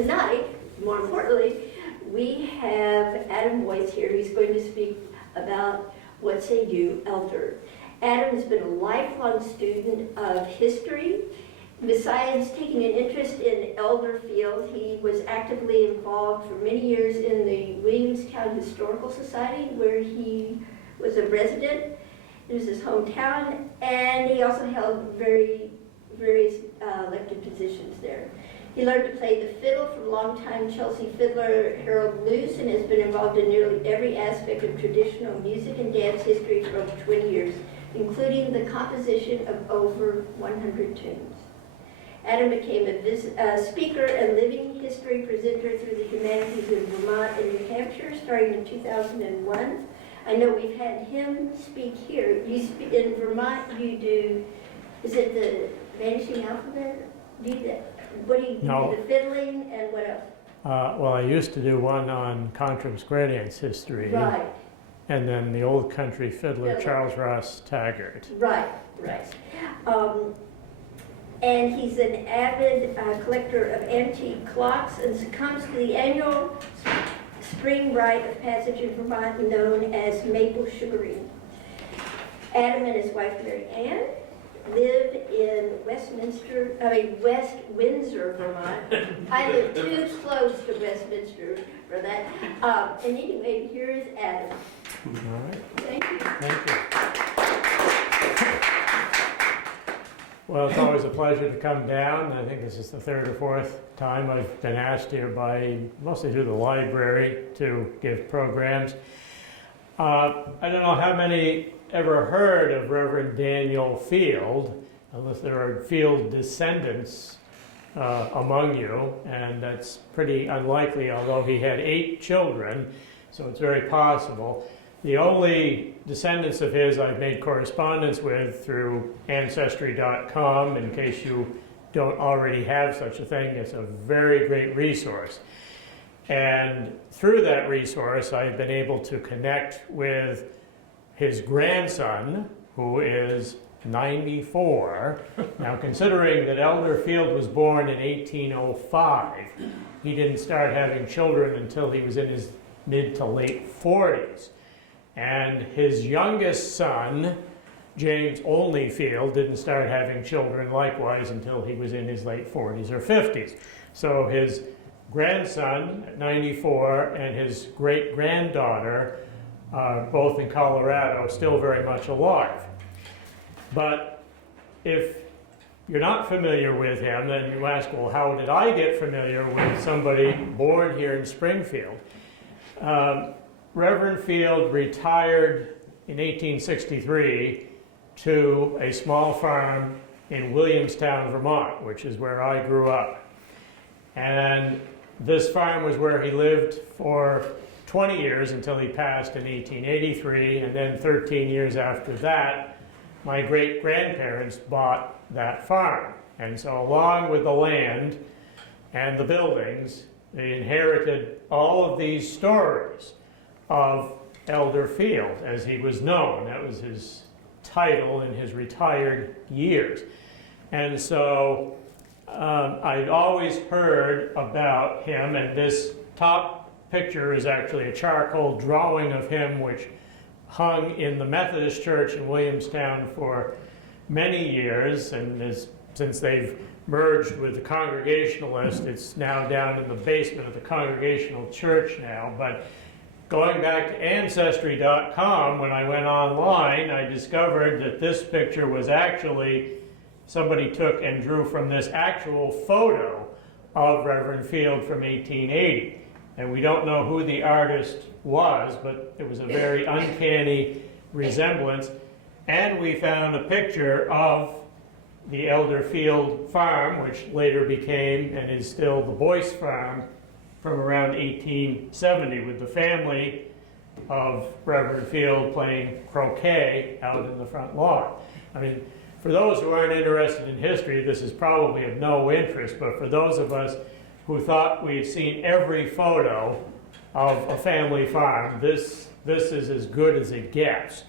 tonight, more importantly, we have Adam Boyce here who's going to speak about what say you, elder. Adam has been a lifelong student of history. Besides taking an interest in elder field, he was actively involved for many years in the Williamstown Historical Society, where he was a resident. It was his hometown, and he also held various elected positions there. He learned to play the fiddle from longtime Chelsea fiddler Harold Luce and has been involved in nearly every aspect of traditional music and dance history for over 20 years, including the composition of over 100 tunes. Adam became a speaker and living history presenter through the humanities in Vermont and New Hampshire starting in 2001. I know we've had him speak here. You speak in Vermont, you do, is it the Vanishing Alphabet? Do you that? What do you do? No. The fiddling and what else? Well, I used to do one on Contrim's Gradient's history. Right. And then the old country fiddler, Charles Ross Taggart. Right, right. And he's an avid collector of antique clocks and succumbs to the annual spring rite of passage in Vermont known as maple sugaring. Adam and his wife Mary Ann live in West Windsor, Vermont. I live too close to Westminster for that. And anyway, here is Adam. All right. Thank you. Thank you. Well, it's always a pleasure to come down. I think this is the third or fourth time I've been asked here mostly through the library, to give programs. I don't know how many ever heard of Reverend Daniel Field, unless there are Field descendants among you, and that's pretty unlikely, although he had 8 children, so it's very possible. The only descendants of his I've made correspondence with through Ancestry.com. In case you don't already have such a thing, it's a very great resource. And through that resource, I've been able to connect with his grandson, who is 94. Now, considering that Elder Field was born in 1805, he didn't start having children until he was in his mid to late 40s. And his youngest son, James Only Field, didn't start having children likewise until he was in his late 40s or 50s. So his grandson at 94 and his great-granddaughter are both in Colorado, still very much alive. But if you're not familiar with him, then you ask, well, how did I get familiar with somebody born here in Springfield? Reverend Field retired in 1863 to a small farm in Williamstown, Vermont, which is where I grew up. And this farm was where he lived for 20 years until he passed in 1883, and then 13 years after that, my great-grandparents bought that farm. And so along with the land and the buildings, they inherited all of these stories of Elder Field, as he was known. That was his title in his retired years. And so I'd always heard about him, and this top picture is actually a charcoal drawing of him, which hung in the Methodist Church in Williamstown for many years, and since they've merged with the Congregationalist, it's now down in the basement of the Congregational Church now. But going back to Ancestry.com, when I went online, I discovered that this picture was actually somebody took and drew from this actual photo of Reverend Field from 1880. And we don't know who the artist was, but it was a very uncanny resemblance. And we found a picture of the Elder Field farm, which later became and is still the Boyce farm, from around 1870, with the family of Reverend Field playing croquet out in the front lawn. I mean, for those who aren't interested in history, this is probably of no interest, but for those of us who thought we'd seen every photo of a family farm, this is as good as it gets.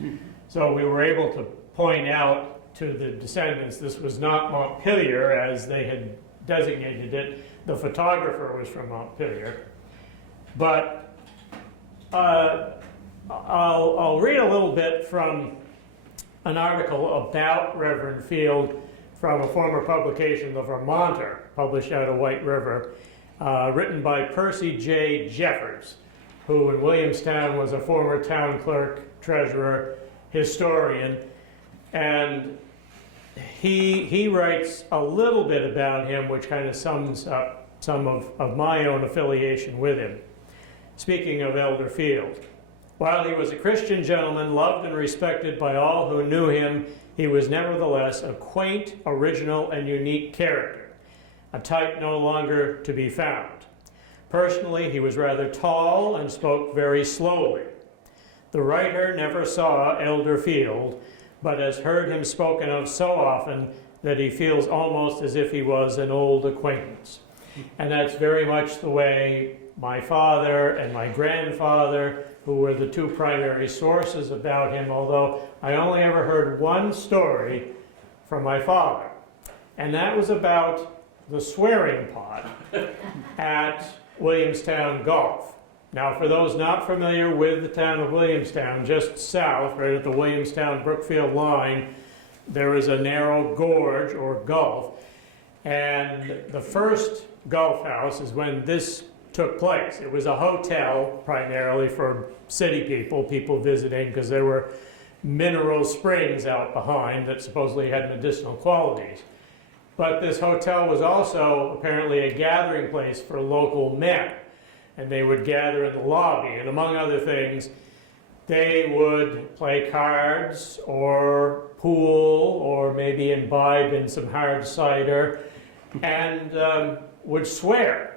So we were able to point out to the descendants this was not Montpelier as they had designated it, the photographer was from Montpelier. But I'll read a little bit from an article about Reverend Field from a former publication, The Vermonter, published out of White River, written by Percy J. Jeffers, who in Williamstown was a former town clerk, treasurer, historian, and he writes a little bit about him, which kind of sums up some of my own affiliation with him. Speaking of Elder Field, while he was a Christian gentleman, loved and respected by all who knew him, he was nevertheless a quaint, original, and unique character, a type no longer to be found. Personally, he was rather tall and spoke very slowly. The writer never saw Elder Field, but has heard him spoken of so often that he feels almost as if he was an old acquaintance. And that's very much the way my father and my grandfather, who were the two primary sources about him, although I only ever heard one story from my father, and that was about the swearing pot at Williamstown Golf. Now, for those not familiar with the town of Williamstown, just south, right at the Williamstown-Brookfield line, there is a narrow gorge or gulf, and the first golf house is when this took place. It was a hotel primarily for city people visiting, because there were mineral springs out behind that supposedly had medicinal qualities. But this hotel was also apparently a gathering place for local men, and they would gather in the lobby, and among other things, they would play cards or pool or maybe imbibe in some hard cider and would swear.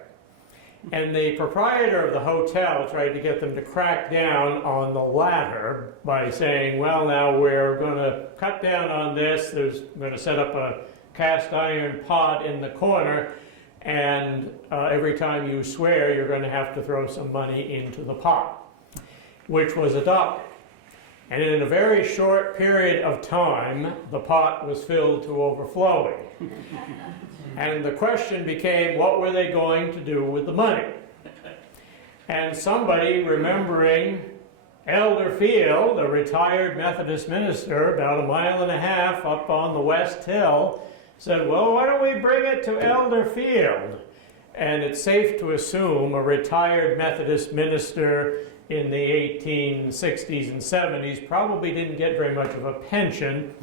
And the proprietor of the hotel tried to get them to crack down on the latter by saying, well, now we're going to cut down on this. We're going to set up a cast iron pot in the corner, and every time you swear, you're going to have to throw some money into the pot, which was adopted. And in a very short period of time, the pot was filled to overflowing. And the question became, what were they going to do with the money? And somebody, remembering Elder Field, a retired Methodist minister about 1.5 miles up on the West Hill, said, well, why don't we bring it to Elder Field? And it's safe to assume a retired Methodist minister in the 1860s and 70s probably didn't get very much of a pension.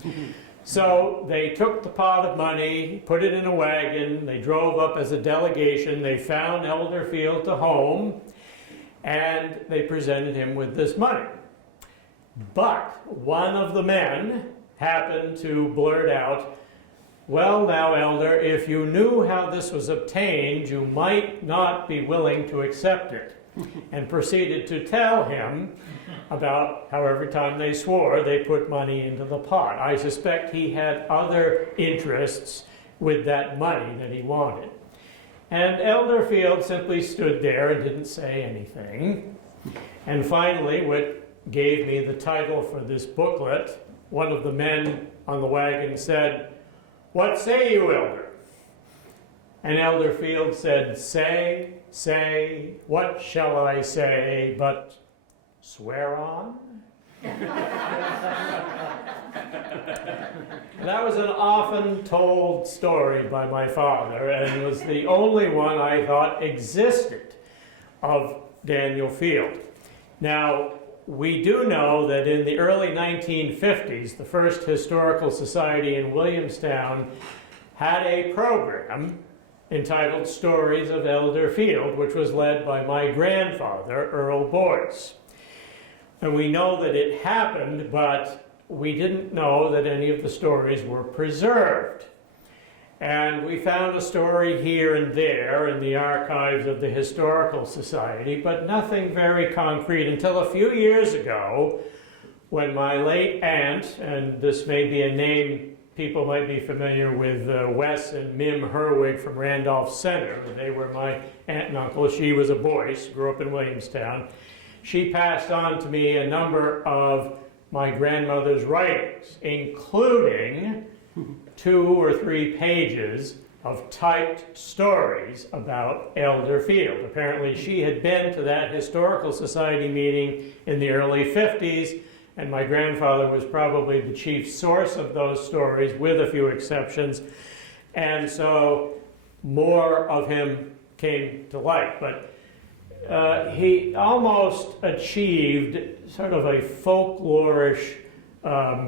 So they took the pot of money, put it in a wagon, they drove up as a delegation, they found Elder Field to home, and they presented him with this money. But one of the men happened to blurt out, well now, Elder, if you knew how this was obtained, you might not be willing to accept it. And proceeded to tell him about how every time they swore, they put money into the pot. I suspect he had other interests with that money that he wanted. And Elder Field simply stood there and didn't say anything. And finally, what gave me the title for this booklet, one of the men on the wagon said, what say you, Elder? And Elder Field said, say, what shall I say but swear on? That was an often told story by my father, and was the only one I thought existed of Daniel Field. Now, we do know that in the early 1950s, the first historical society in Williamstown had a program entitled Stories of Elder Field, which was led by my grandfather, Earl Boyce. And we know that it happened, but we didn't know that any of the stories were preserved. And we found a story here and there in the archives of the Historical Society, but nothing very concrete until a few years ago, when my late aunt, and this may be a name people might be familiar with, Wes and Mim Herwig from Randolph Center. They were my aunt and uncle. She was a Boyce, grew up in Williamstown. She passed on to me a number of my grandmother's writings, including 2 or 3 pages of typed stories about Elder Field. Apparently she had been to that historical society meeting in the early 50s, and my grandfather was probably the chief source of those stories, with a few exceptions, and so more of him came to light. But he almost achieved sort of a folklorish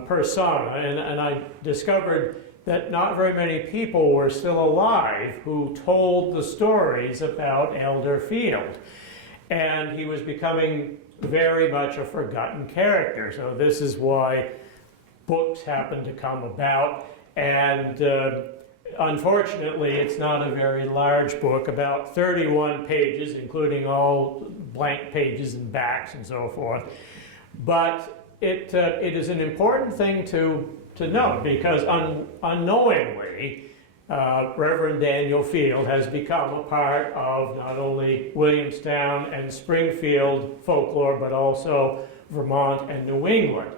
persona, and I discovered that not very many people were still alive who told the stories about Elder Field. And he was becoming very much a forgotten character. So this is why books happened to come about. And unfortunately, it's not a very large book, about 31 pages, including all blank pages and backs and so forth. But it is an important thing to note, because unknowingly, Reverend Daniel Field has become a part of not only Williamstown and Springfield folklore, but also Vermont and New England.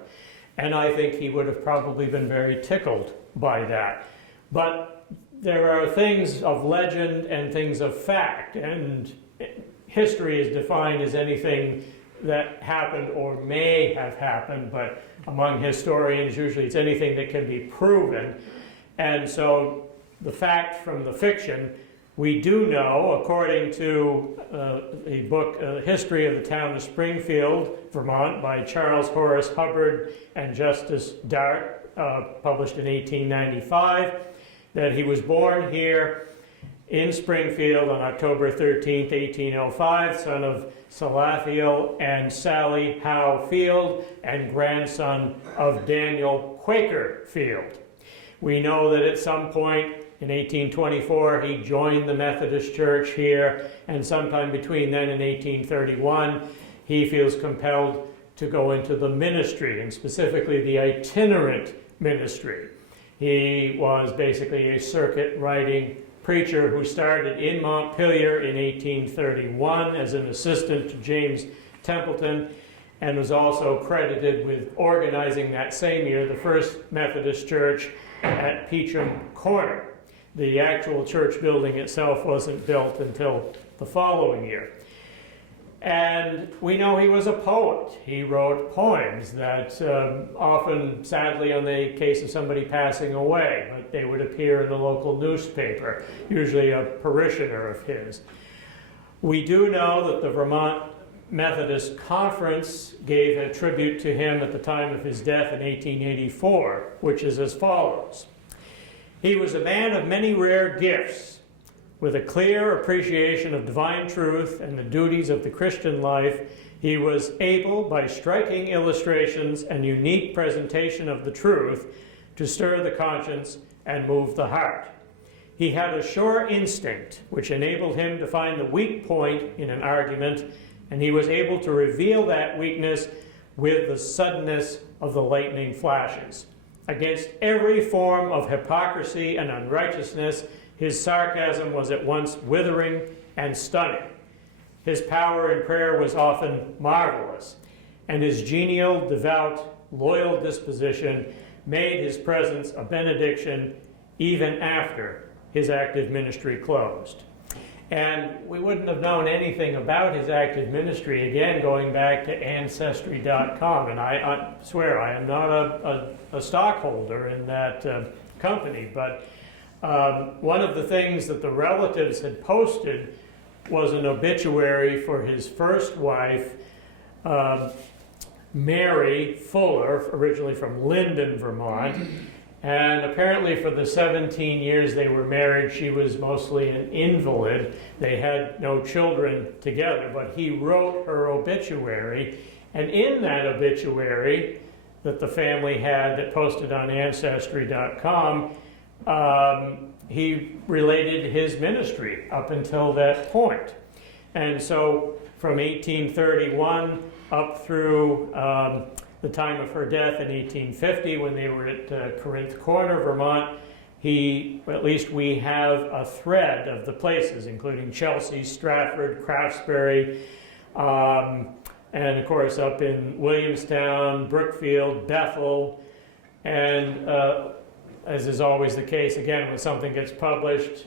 And I think he would have probably been very tickled by that. But there are things of legend and things of fact, and history is defined as anything that happened or may have happened, but among historians usually it's anything that can be proven. And so the fact from the fiction, we do know, according to the book History of the Town of Springfield, Vermont, by Charles Horace Hubbard and Justice Dart, published in 1895, that he was born here in Springfield on October 13th, 1805, son of Salathiel and Sally Howe Field, and grandson of Daniel Quaker Field. We know that at some point in 1824 he joined the Methodist Church here, and sometime between then and 1831 he feels compelled to go into the ministry, and specifically the itinerant ministry. He was basically a circuit riding preacher who started in Montpelier in 1831 as an assistant to James Templeton, and was also credited with organizing that same year the first Methodist church at Peacham Corner. The actual church building itself wasn't built until the following year. And we know he was a poet. He wrote poems that often, sadly, on the case of somebody passing away, but they would appear in the local newspaper, usually a parishioner of his. We do know that the Vermont Methodist Conference gave a tribute to him at the time of his death in 1884, which is as follows. He was a man of many rare gifts, with a clear appreciation of divine truth and the duties of the Christian life. He was able, by striking illustrations and unique presentation of the truth, to stir the conscience and move the heart. He had a sure instinct which enabled him to find the weak point in an argument, and he was able to reveal that weakness with the suddenness of the lightning flashes. Against every form of hypocrisy and unrighteousness, his sarcasm was at once withering and stunning. His power in prayer was often marvelous, and his genial, devout, loyal disposition made his presence a benediction even after his active ministry closed. And we wouldn't have known anything about his active ministry, again, going back to Ancestry.com. And I swear I am not a stockholder in that company, but one of the things that the relatives had posted was an obituary for his first wife, Mary Fuller, originally from Linden, Vermont. And apparently for the 17 years they were married, she was mostly an invalid. They had no children together, but he wrote her obituary. And in that obituary that the family had that posted on Ancestry.com, he related his ministry up until that point. And so from 1831 up through the time of her death in 1850, when they were at Corinth Corner, Vermont, at least we have a thread of the places, including Chelsea, Stratford, Craftsbury, and of course up in Williamstown, Brookfield, Bethel, and as is always the case, again, when something gets published,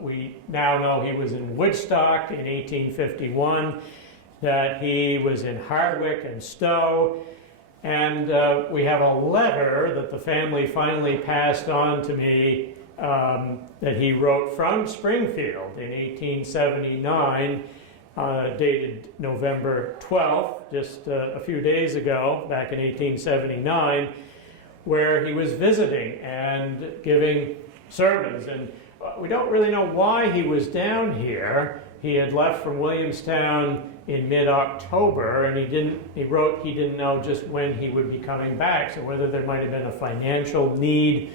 we now know he was in Woodstock in 1851, that he was in Hardwick and Stowe, and we have a letter that the family finally passed on to me that he wrote from Springfield in 1879, dated November 12th, just a few days ago, back in 1879, where he was visiting and giving sermons. And we don't really know why he was down here. He had left from Williamstown in mid-October, and he wrote he didn't know just when he would be coming back, so whether there might have been a financial need.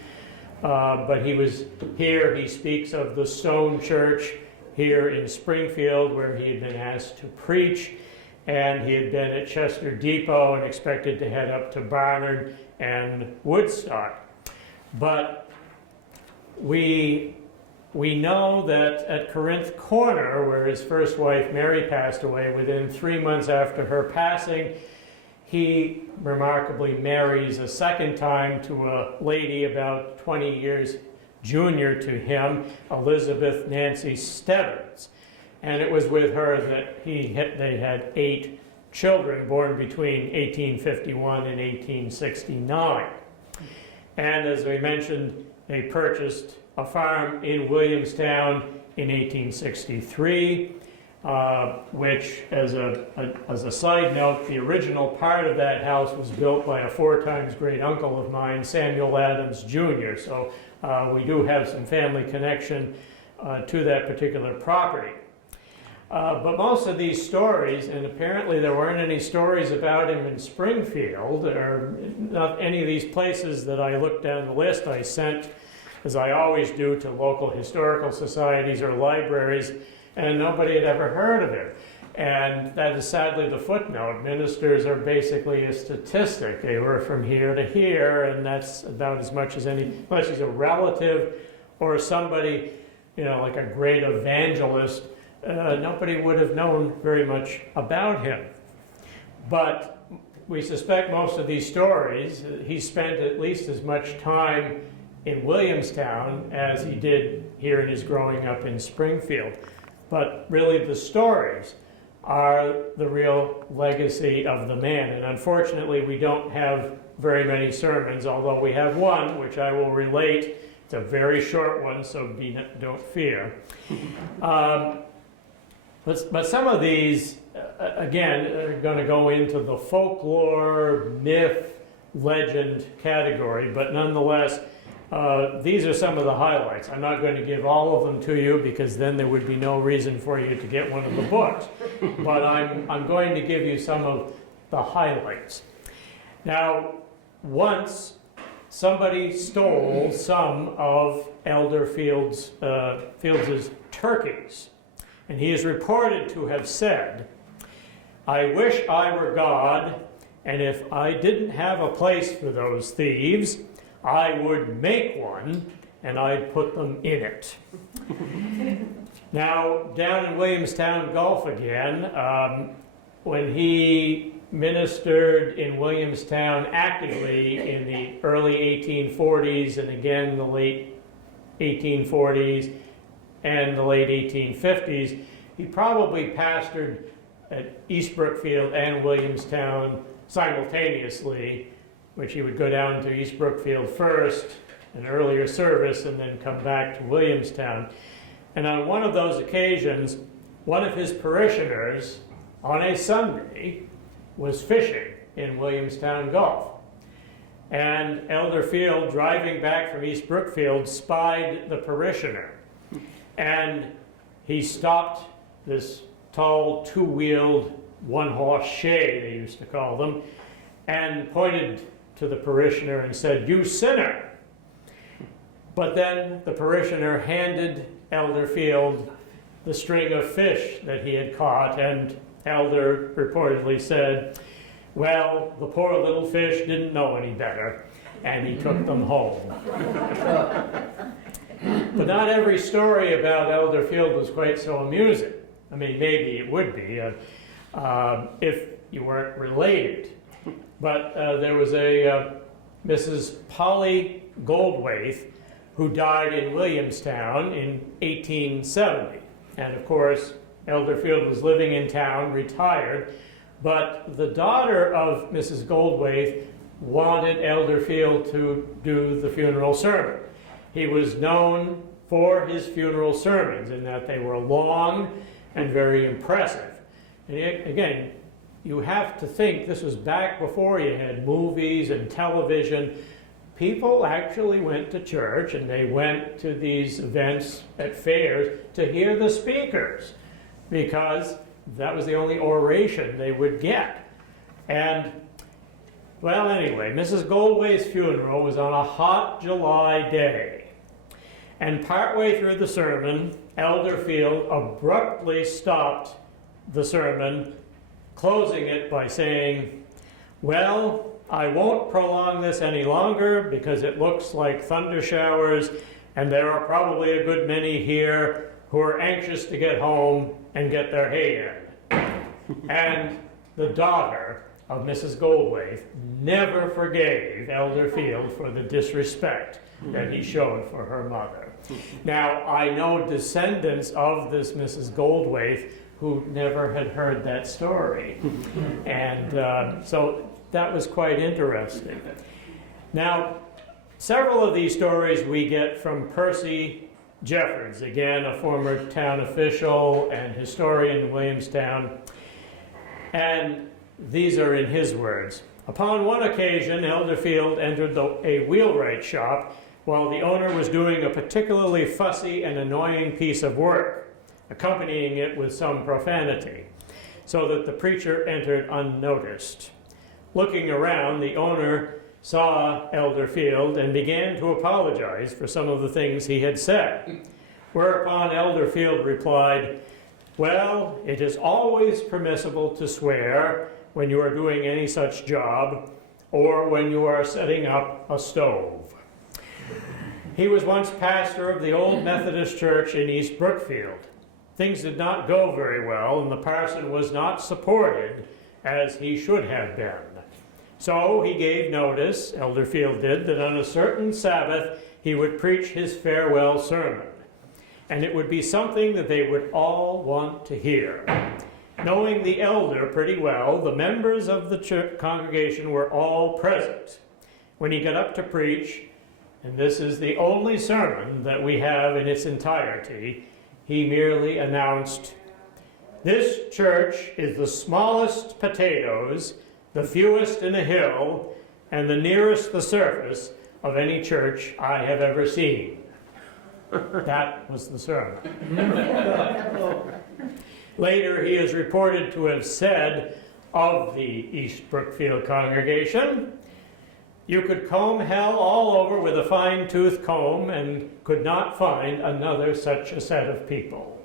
But he was here. He speaks of the Stone Church here in Springfield, where he had been asked to preach, and he had been at Chester Depot and expected to head up to Barnard and Woodstock. But we know that at Corinth Corner, where his first wife Mary passed away, within 3 months after her passing, he remarkably marries a second time to a lady about 20 years junior to him, Elizabeth Nancy Stebbins. And it was with her that they had 8 children born between 1851 and 1869. And as we mentioned, they purchased a farm in Williamstown in 1863, which, as a side note, the original part of that house was built by a 4 times great uncle of mine, Samuel Adams Jr. So we do have some family connection to that particular property. But most of these stories, and apparently there weren't any stories about him in Springfield, or not any of these places that I looked down the list, I sent, as I always do, to local historical societies or libraries, and nobody had ever heard of him. And that is sadly the footnote. Ministers are basically a statistic. They were from here to here, and that's about as much as any, unless he's a relative or somebody, like a great evangelist, nobody would have known very much about him. But we suspect most of these stories, he spent at least as much time in Williamstown as he did here in his growing up in Springfield. But really the stories are the real legacy of the man. And unfortunately, we don't have very many sermons, although we have one, which I will relate. It's a very short one, so don't fear. But some of these, again, are going to go into the folklore, myth, legend category, but nonetheless, these are some of the highlights. I'm not going to give all of them to you because then there would be no reason for you to get one of the books. But I'm going to give you some of the highlights. Now, once somebody stole some of Elder Fields' turkeys, and he is reported to have said, "I wish I were God, and if I didn't have a place for those thieves, I would make one, and I'd put them in it." Now, down in Williamstown Gulf again, when he ministered in Williamstown actively in the early 1840s and again the late 1840s and the late 1850s, he probably pastored at East Brookfield and Williamstown simultaneously, which he would go down to East Brookfield first, an earlier service, and then come back to Williamstown. And on one of those occasions, one of his parishioners, on a Sunday, was fishing in Williamstown Gulf. And Elder Field, driving back from East Brookfield, spied the parishioner. And he stopped this tall, 2-wheeled, 1-horse shay, they used to call them, and pointed to the parishioner and said, "You sinner." But then the parishioner handed Elder Field the string of fish that he had caught, and Elder reportedly said, "Well, the poor little fish didn't know any better," and he took them home. But not every story about Elder Field was quite so amusing. I mean, maybe it would be if you weren't related. But there was a Mrs. Polly Goldwaith, who died in Williamstown in 1870. And of course, Elderfield was living in town, retired, but the daughter of Mrs. Goldwaith wanted Elderfield to do the funeral sermon. He was known for his funeral sermons in that they were long and very impressive. And again, you have to think this was back before you had movies and television. People actually went to church and they went to these events at fairs to hear the speakers because that was the only oration they would get. And, well, anyway, Mrs. Goldwaith's funeral was on a hot July day. And partway through the sermon, Elderfield abruptly stopped the sermon, closing it by saying, "Well, I won't prolong this any longer because it looks like thunder showers and there are probably a good many here who are anxious to get home and get their hay in." And the daughter of Mrs. Goldwaith never forgave Elderfield for the disrespect that he showed for her mother. Now, I know descendants of this Mrs. Goldwaith who never had heard that story. And so that was quite interesting. Now, several of these stories we get from Percy Jeffords, again, a former town official and historian in Williamstown. And these are in his words. Upon one occasion, Elderfield entered a wheelwright shop while the owner was doing a particularly fussy and annoying piece of work, accompanying it with some profanity, so that the preacher entered unnoticed. Looking around, the owner saw Elderfield and began to apologize for some of the things he had said, whereupon Elderfield replied, "Well, it is always permissible to swear when you are doing any such job or when you are setting up a stove." He was once pastor of the old Methodist church in East Brookfield. Things did not go very well, and the parson was not supported as he should have been. So he gave notice, Elderfield did, that on a certain Sabbath he would preach his farewell sermon. And it would be something that they would all want to hear. Knowing the elder pretty well, the members of the church congregation were all present. When he got up to preach, and this is the only sermon that we have in its entirety, he merely announced, "This church is the smallest potatoes, the fewest in a hill, and the nearest the surface of any church I have ever seen." That was the sermon. Later, he is reported to have said of the East Brookfield congregation, "You could comb hell all over with a fine-tooth comb and could not find another such a set of people."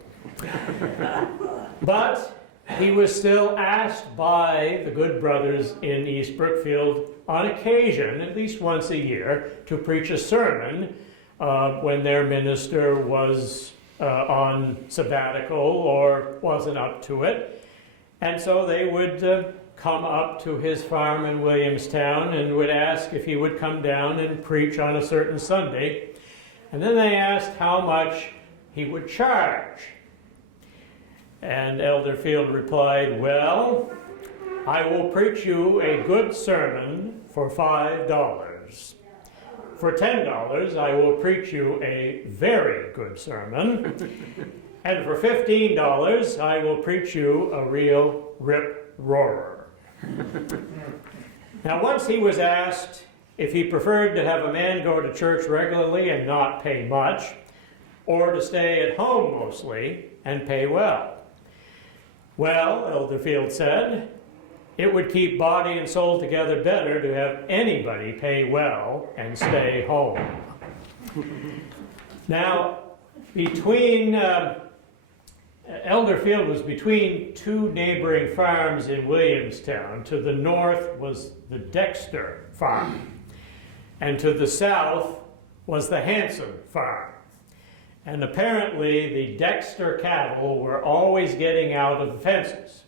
But he was still asked by the good brothers in East Brookfield on occasion, at least once a year, to preach a sermon when their minister was on sabbatical or wasn't up to it. And so they would come up to his farm in Williamstown and would ask if he would come down and preach on a certain Sunday. And then they asked how much he would charge. And Elderfield replied, "Well, I will preach you a good sermon for $5. For $10, I will preach you a very good sermon. And for $15, I will preach you a real rip-roarer." Now, once he was asked if he preferred to have a man go to church regularly and not pay much, or to stay at home mostly and pay well. "Well," Elderfield said, "it would keep body and soul together better to have anybody pay well and stay home." Now, Elderfield was between two neighboring farms in Williamstown. To the north was the Dexter farm, and to the south was the Hanson farm. And apparently the Dexter cattle were always getting out of the fences,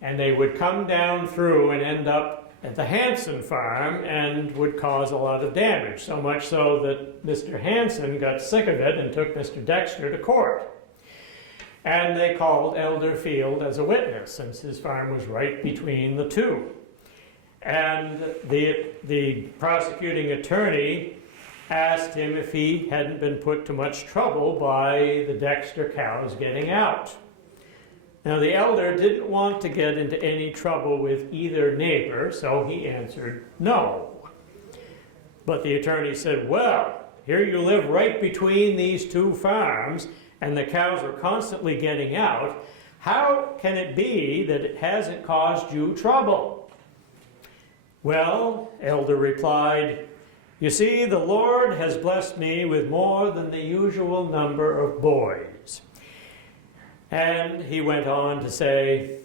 and they would come down through and end up at the Hanson farm and would cause a lot of damage, so much so that Mr. Hanson got sick of it and took Mr. Dexter to court. And they called Elder Field as a witness, since his farm was right between the two. And the prosecuting attorney asked him if he hadn't been put to much trouble by the Dexter cows getting out. Now, the elder didn't want to get into any trouble with either neighbor, so he answered no. But the attorney said, well, here you live right between these two farms, and the cows are constantly getting out. How can it be that it hasn't caused you trouble? Well, elder replied, you see, the Lord has blessed me with more than the usual number of boys. And he went on to say,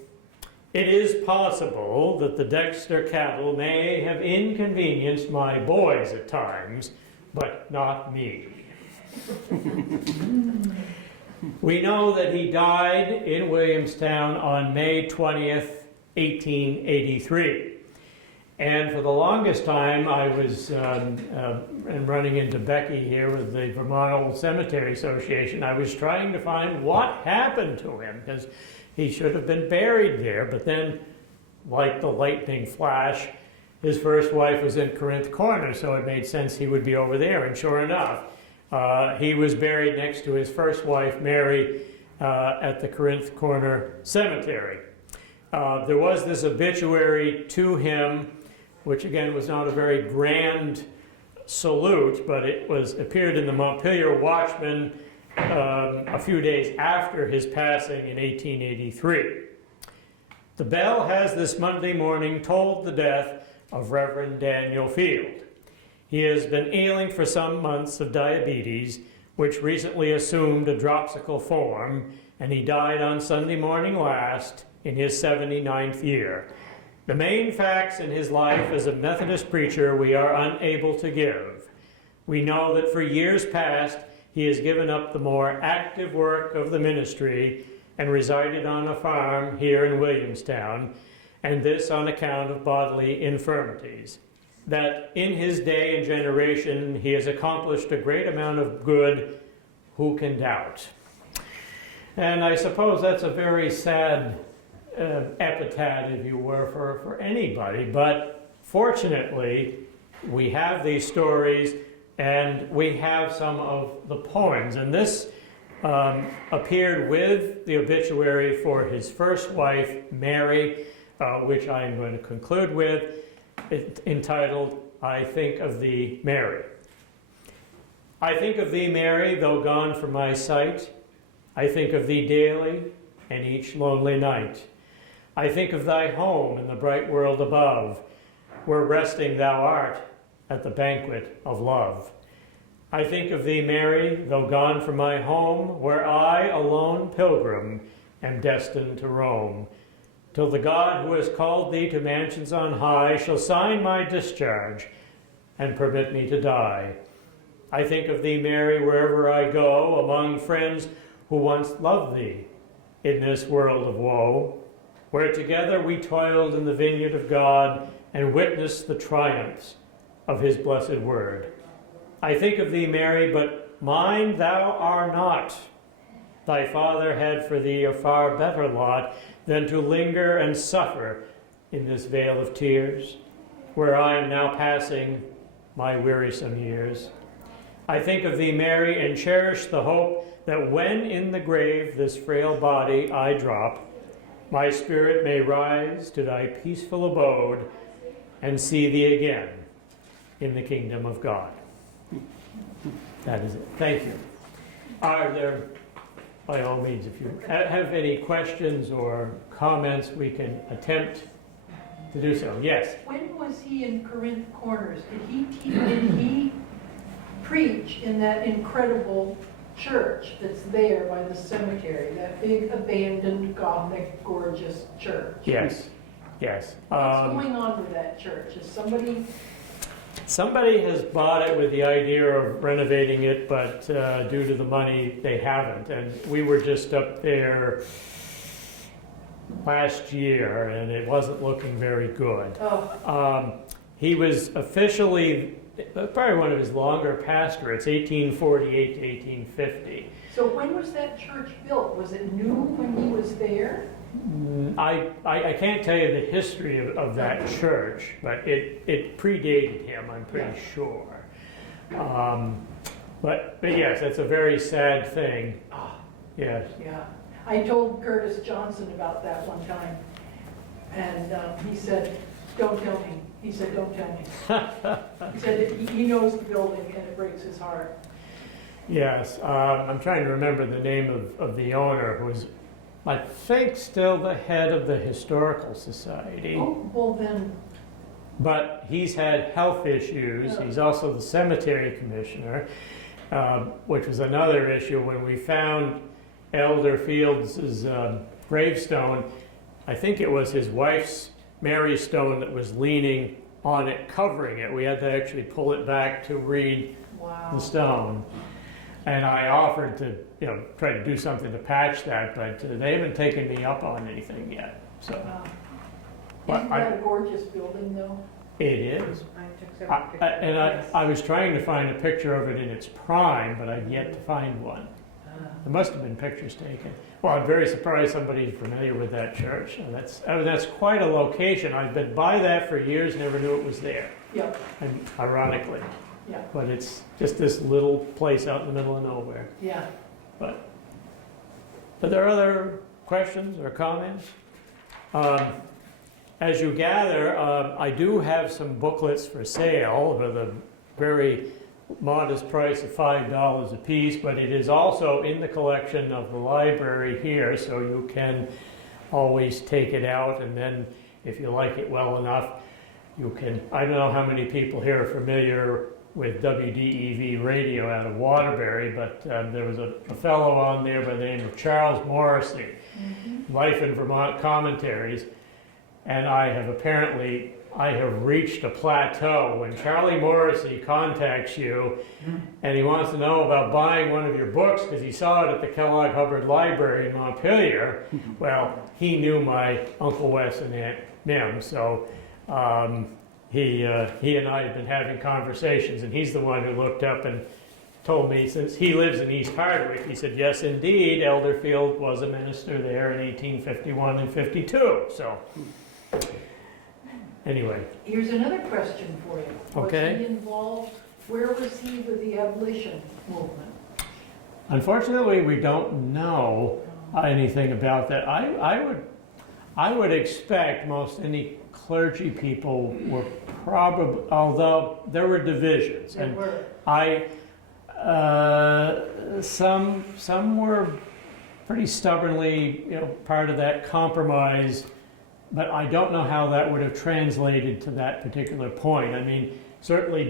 it is possible that the Dexter cattle may have inconvenienced my boys at times, but not me. We know that he died in Williamstown on May 20th, 1883. And for the longest time, I was and running into Becky here with the Vermont Old Cemetery Association. I was trying to find what happened to him, because he should have been buried there. But then, like the lightning flash, his first wife was in Corinth Corner, so it made sense he would be over there. And sure enough, he was buried next to his first wife, Mary, at the Corinth Corner Cemetery. There was this obituary to him, which again was not a very grand salute, but it appeared in the Montpelier Watchman a few days after his passing in 1883. The bell has this Monday morning tolled the death of Reverend Daniel Field. He has been ailing for some months of diabetes, which recently assumed a dropsical form, and he died on Sunday morning last in his 79th year. The main facts in his life as a Methodist preacher we are unable to give. We know that for years past he has given up the more active work of the ministry and resided on a farm here in Williamstown, and this on account of bodily infirmities. That in his day and generation he has accomplished a great amount of good, who can doubt? And I suppose that's a very sad epitaph, if you were, for anybody, but fortunately we have these stories and we have some of the poems, and this appeared with the obituary for his first wife, Mary, which I am going to conclude with, entitled, I Think of Thee, Mary. I think of thee, Mary, though gone from my sight. I think of thee daily and each lonely night. I think of thy home in the bright world above, where resting thou art at the banquet of love. I think of thee, Mary, though gone from my home, where I, a lone pilgrim, am destined to roam, till the God who has called thee to mansions on high shall sign my discharge and permit me to die. I think of thee, Mary, wherever I go, among friends who once loved thee in this world of woe, where together we toiled in the vineyard of God and witnessed the triumphs of his blessed word. I think of thee, Mary, but mine thou art not. Thy father had for thee a far better lot than to linger and suffer in this vale of tears, where I am now passing my wearisome years. I think of thee, Mary, and cherish the hope that when in the grave this frail body I drop, my spirit may rise to thy peaceful abode and see thee again in the kingdom of God. That is it. Thank you. Are there, by all means, if you have any questions or comments, we can attempt to do so. Yes? When was he in Corinth Corners? Did he preach in that incredible church that's there by the cemetery, that big abandoned Gothic gorgeous church? Yes. Yes. What's going on with that church? Is somebody has bought it with the idea of renovating it, but due to the money, they haven't. And we were just up there last year, and it wasn't looking very good. Oh, He was officially, probably one of his longer pastorates, 1848 to 1850. so when was that church built? Was it new when he was there? I can't tell you the history of that church, but it predated him, I'm pretty sure. But yes, that's a very sad thing. Ah, Yes. yeah. I told Curtis Johnson about that one time, and he said, don't tell me. He said, don't tell me. He said he knows the building and it breaks his heart. Yes, I'm trying to remember the name of the owner, who was, I think, still the head of the Historical Society. Oh, well then, But he's had health issues. Yeah. He's also the cemetery commissioner, which was another issue. When we found Elder Fields' gravestone, I think it was his wife's Mary stone that was leaning on it, covering it. We had to actually pull it back to read wow. the stone. And I offered to, try to do something to patch that, but they haven't taken me up on anything yet. So Wow. But Isn't that a gorgeous building though? it is. I took several pictures. And I was trying to find a picture of it in its prime, but I've yet to find one. There must have been pictures taken. Well, I'm very surprised somebody's familiar with that church. That's quite a location. I've been by that for years, never knew it was there, Yep, and ironically. yeah, But it's just this little place out in the middle of nowhere. yeah. Are there other questions or comments? As you gather, I do have some booklets for sale with a very modest price of $5 a piece, but it is also in the collection of the library here, so you can always take it out, and then if you like it well enough, you can. I don't know how many people here are familiar with WDEV radio out of Waterbury, but there was a fellow on there by the name of Charles Morrissey, Life in Vermont Commentaries, and I have reached a plateau. When Charlie Morrissey contacts you and he wants to know about buying one of your books because he saw it at the Kellogg Hubbard Library in Montpelier, well, he knew my Uncle Wes and Aunt Mim, so he and I have been having conversations, and he's the one who looked up and told me, since he lives in East Hardwick, he said, yes, indeed, Elderfield was a minister there in 1851 and 52, so anyway. Here's another question for you. Okay. Was he involved, where was he with the abolition movement? Unfortunately, we don't know anything about that. I would expect most any clergy people were probably, although there were divisions, There and were. some were pretty stubbornly, part of that compromise. But I don't know how that would have translated to that particular point. I mean, certainly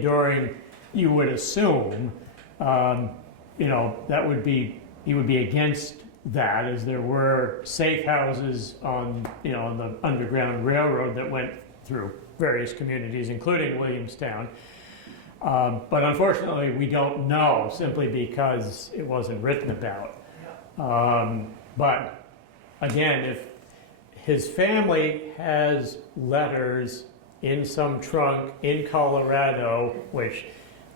you would assume, that would be, he would be against that, as there were safe houses on the Underground Railroad that went through various communities, including Williamstown. But unfortunately, we don't know, simply because it wasn't written about. But again, if his family has letters in some trunk in Colorado, which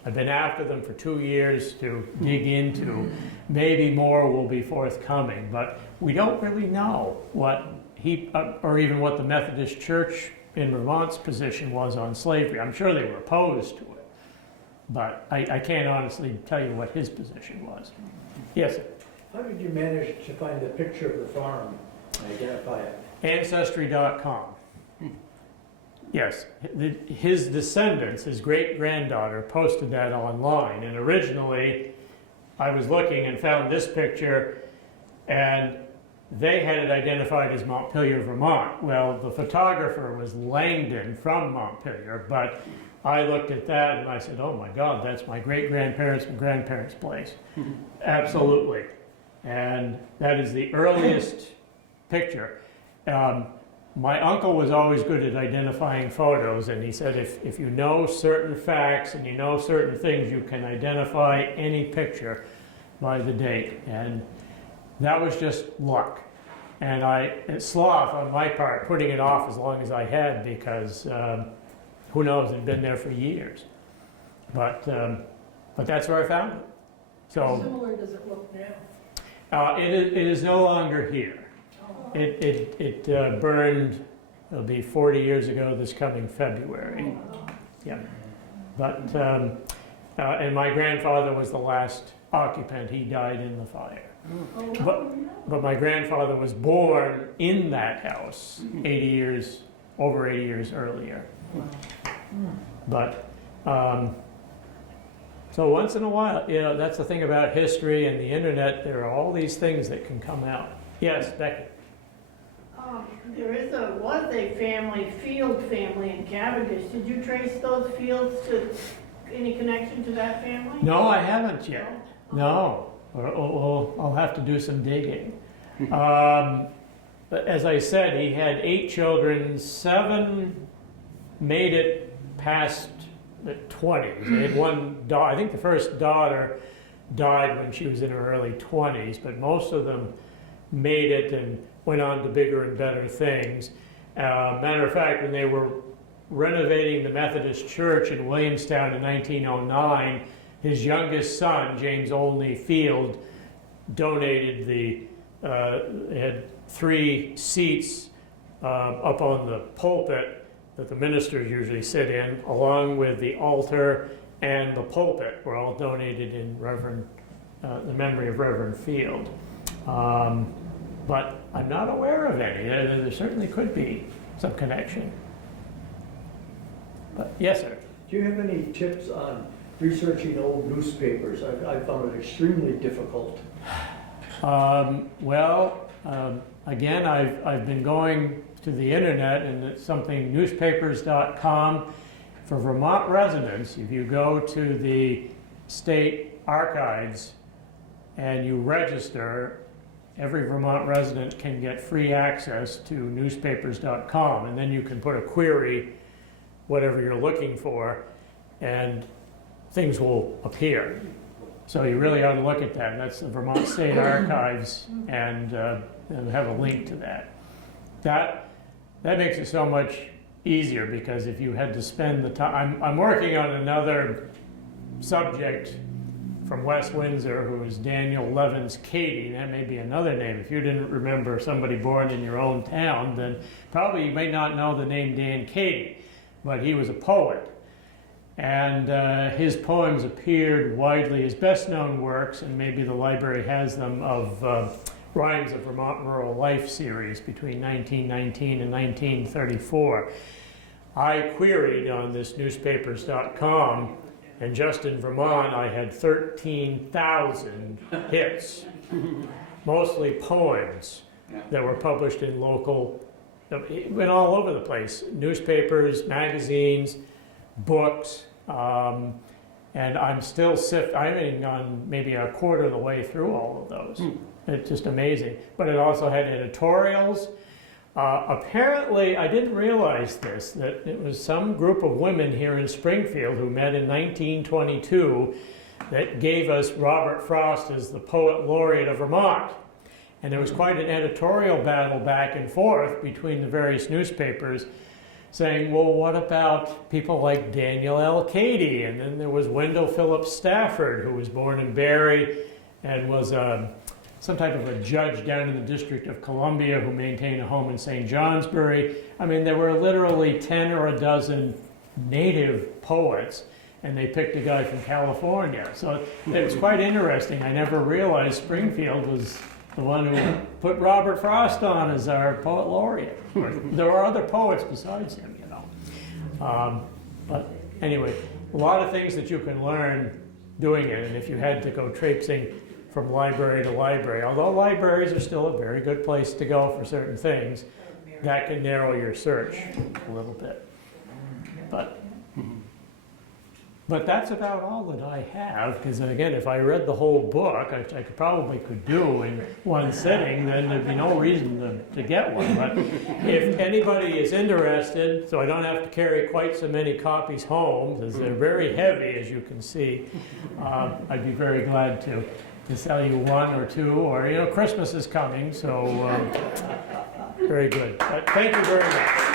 I've been after them for 2 years to dig into. Maybe more will be forthcoming, but we don't really know what or even what the Methodist Church in Vermont's position was on slavery. I'm sure they were opposed to it, but I can't honestly tell you what his position was. Yes, sir. How did you manage to find the picture of the farm and identify it? Ancestry.com. Yes, his descendants, his great-granddaughter, posted that online. And originally, I was looking and found this picture, and they had it identified as Montpelier, Vermont. Well, the photographer was Langdon from Montpelier, but I looked at that and I said, oh my God, that's my great-grandparents' and grandparents' place. Absolutely. And that is the earliest picture. My uncle was always good at identifying photos, and he said if you know certain facts and you know certain things, you can identify any picture by the date. And that was just luck. And it's sloth on my part, putting it off as long as I had, because who knows, it had been there for years. But that's where I found it. How So similar does it look now? it is no longer here. Oh. It burned, it'll be 40 years ago this coming February. Yeah. But, and my grandfather was the last occupant. He died in the fire. But my grandfather was born in that house 80 years, over 80 years earlier. But, so once in a while, you know, that's the thing about history and the internet, there are all these things that can come out. Yes, Becky? There was a family, Field family in Cavendish. Did you trace those Fields to any connection to that family? No, I haven't yet. No. I'll have to do some digging. But as I said, he had 8 children, 7 made it past the 20s. They had one daughter. I think the first daughter died when she was in her early 20s, but most of them made it and went on to bigger and better things. Matter of fact, when they were renovating the Methodist Church in Williamstown in 1909, his youngest son, James Olney Field, donated they had 3 seats up on the pulpit that the ministers usually sit in, along with the altar and the pulpit, were all donated in the memory of Reverend Field. But I'm not aware of any. There certainly could be some connection. But yes, sir. Do you have any tips on researching old newspapers? I found it extremely difficult. Again, I've been going to the internet, and it's something, newspapers.com. For Vermont residents, if you go to the state archives and you register, every Vermont resident can get free access to newspapers.com, and then you can put a query, whatever you're looking for, and things will appear. So you really ought to look at that. That's the Vermont State Archives, and have a link to that. That makes it so much easier, because if you had to spend the time, I'm working on another subject from West Windsor, who is Daniel Levin's Cady. That may be another name. If you didn't remember somebody born in your own town, then probably you may not know the name Dan Cady, but he was a poet. And his poems appeared widely. His best known works, and maybe the library has them, of Rhymes of Vermont Rural Life series between 1919 and 1934. I queried on this newspapers.com, and just in Vermont I had 13,000 hits, mostly poems that were published in local, it went all over the place, newspapers, magazines, books, and I'm still I'm gone maybe a quarter of the way through all of those. It's just amazing. But it also had editorials. Apparently, I didn't realize this, that it was some group of women here in Springfield who met in 1922 that gave us Robert Frost as the Poet Laureate of Vermont. And there was quite an editorial battle back and forth between the various newspapers, saying, well, what about people like Daniel L. Cady? And then there was Wendell Phillips Stafford, who was born in Barre and was some type of a judge down in the District of Columbia, who maintained a home in St. Johnsbury. I mean, there were literally 10 or a dozen native poets, and they picked a guy from California. So it was quite interesting. I never realized Springfield was the one who put Robert Frost on as our poet laureate. There are other poets besides him, you know. But anyway, a lot of things that you can learn doing it, and if you had to go traipsing from library to library, although libraries are still a very good place to go for certain things, that can narrow your search a little bit. But that's about all that I have, because again, if I read the whole book, which I probably could do in one sitting, then there'd be no reason to get one. But if anybody is interested, so I don't have to carry quite so many copies home, because they're very heavy, as you can see, I'd be very glad to to sell you one or two, or, Christmas is coming, so, very good. But thank you very much.